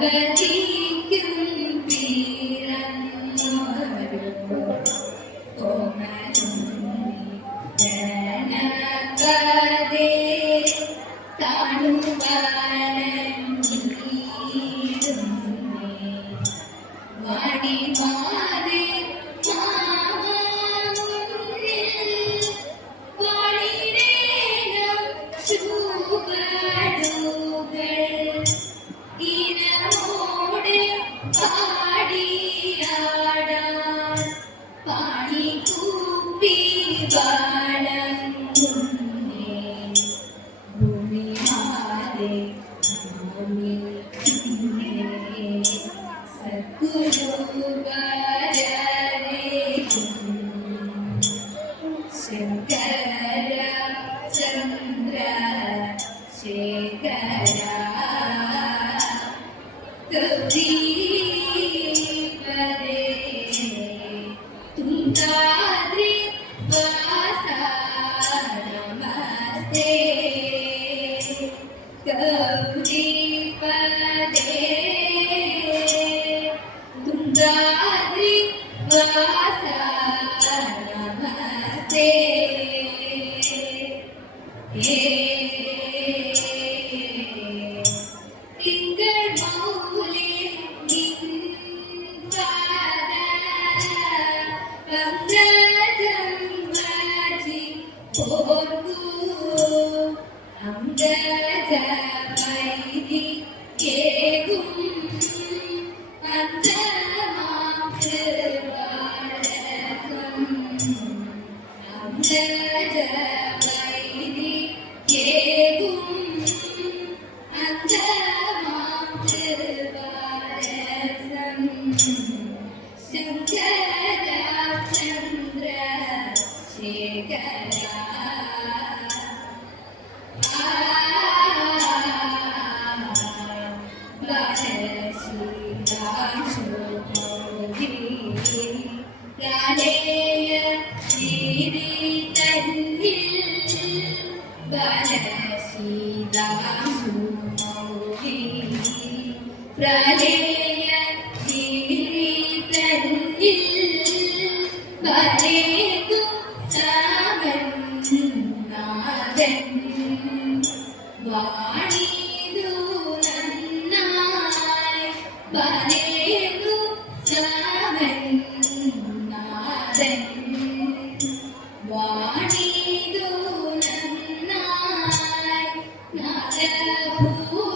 പാർവതിക്കും പിറന്നൊരു കോമലുണ്ണി ഗണപതേ കാണുവാനീടുന്നേ വാടിമാതേ ശങ്കര ചന്ദ്ര ശേഖര ഗൗരീപദേ തുംഗാദ്രി വാസാ നമസ്തേ ഗൗരീപദേ തുംഗാദ്രി വാസാ നമസ്തേ തിങ്കൾ മൗലി നിൻപാദ പങ്കജം വാജി ഓർക്കൂ അംഗജ വൈരി കേകും അന്തമാം കൃപാരസം അംഗജ വൈരി കേകും അന്തമാം കൃപാരസം ശങ്കര ചന്ദ്ര ശേഖര പ്രളയ തന്നിൽ വരേകു സാമന്നാഥൻ വാണിതു നന്നായി വരേകു സാമന്നാഥൻ വാണിതു നന്നായി നാദഭൂഷണ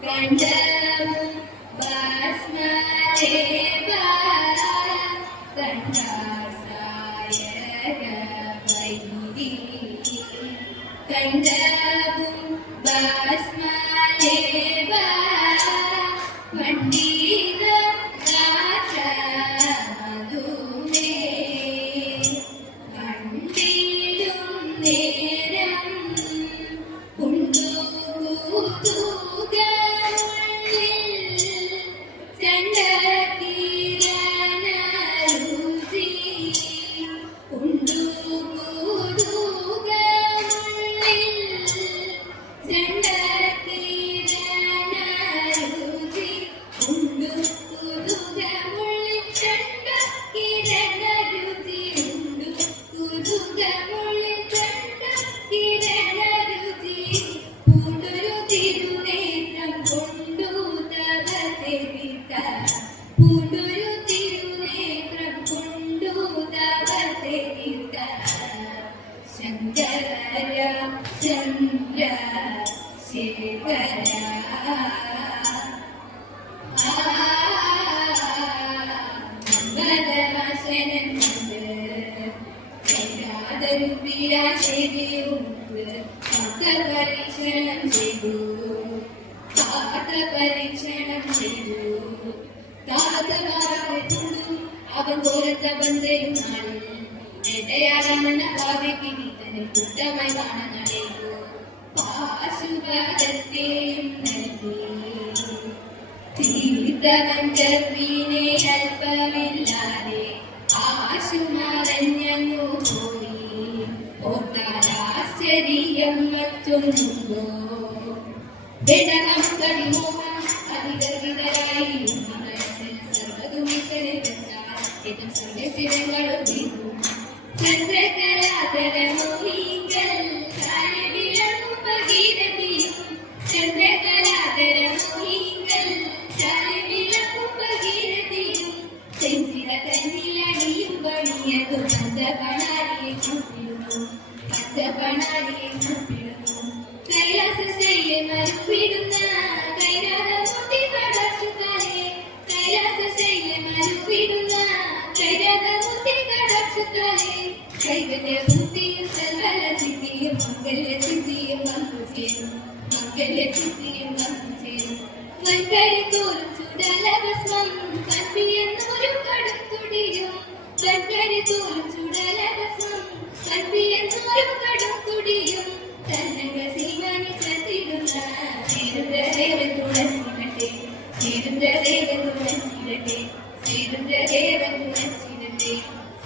കണ്ഠവും ഭസ്മലേപ കണ്ഠസായക വൈരി കണ്ഠവും ഭസ്മലേപ പണ്ഡിത രാജ മധുമേ കണ്ടിടും നേരം ഉണ്ടു ഉണ്ടു ശേഖര പരീക്ഷണം ചെയ്തു അവൻ തോരത്ത ബന്ധയും നാളിൽ ഇടയാളമെന്ന ഭാവിക്ക് നീതനെ കൂട്ടമായി കാണുന്നു പാശുപാദത്തെയും നൽകി തീർത്തവൻ ഗർഭീനെ അല്പമില്ലാതെ ആശുമറഞ്ഞു പോയി ഓർത്താശ്ചര്യം മറ്റൊന്നുണ്ടോ ഘടകമോഹം അതിഗർഭിതരായി സർവതുമിശരും സർവശിരങ്ങളും ചന്ദ്രകലാതരമോഹിങ്കൽ ചാരവിളങ്ങു ഭഗീരഥിയും ചന്ദ്രകലാതരമോഹിങ്കൽ ചാരവിളങ്ങു ഭഗീരഥിയും ചെഞ്ചിര കന്നിലണിയും പണിയതു പഞ്ചപണാരിയെ കൂപ്പിടുന്നു പഞ്ചപണാരിയെ കൂപ്പിടുന്നു കൈലാസ ശൈലി മരുപ്പിടുന്ന കൈരാതമുട്ടി കടാക്ഷുകാലെ കൈലാസ ശൈലി മരുപ്പിടുന്ന കൈരാതമുട്ടി കടാക്ഷുകാലെ കൈവല്യ ബുദ്ധിയും സൽവല സിദ്ധിയും മംഗല്യ സിദ്ധിയും വന്നു ചേരും മംഗല്യ സിദ്ധിയും വന്നു ചേരും വൻകരി തോറും ചുടലഭസ്മം കൽപ്പിയെന്നൊരു കടുത്തുടിയും വൻകരി തോറും ചുടലഭസ്മം കൽപ്പിയെന്നൊരു കടുത്തുടിയും തന്നക സീമാനി ചത്തിടുന്ന ചേരുന്ദ്രദേവൻ തുളച്ചിടട്ടെ ചേരുന്ദ്രദേവൻ തുളച്ചിടട്ടെ ചേരുന്ദ്രദേവൻ തുളച്ചിടട്ടെ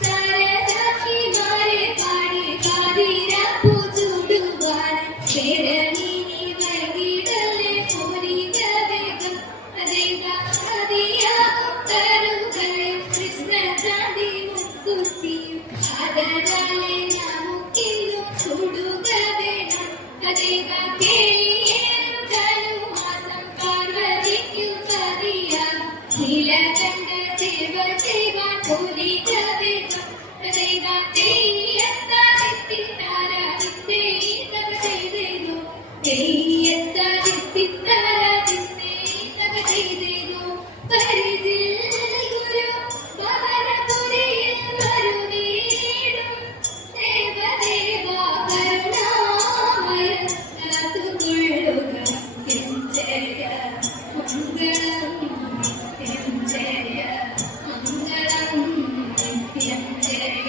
സാരസാക്ഷിമാരെ പാടി കാതിരപ്പൂ ചൂടുവാൻ പേരമീനി വൈകിടലെ പോരിക വേഗം അതേതാതിയാകും തരുകളെ കൃഷ്ണകാന്തി മുക്കുത്തിയും ആദരാലെ നമുക്കിന്നും ചൂടുക വേണം അതേതാ കേളിയേറും ധനുമാസം പാർവതിക്കു പതിയാം നീലകണ്ഠ സേവ ചെയ്യുവാൻ പോരിക വേഗം അതേതാ തെയ്യത്താദിത്തിത്താരാദിത്തേ തക ചെയ്തേനു തെയ്യത്താദിത്തിത്താരാദിത്തേ തക ചെയ്തേനു പരിധിൽ ഗുരു ഭവനപുരിയിൽ വരുവീടും ദേവദേവ കരുണാമയ കാത്തുകൊള്ളുക ജയ മംഗളം ജയ മംഗളം ജയ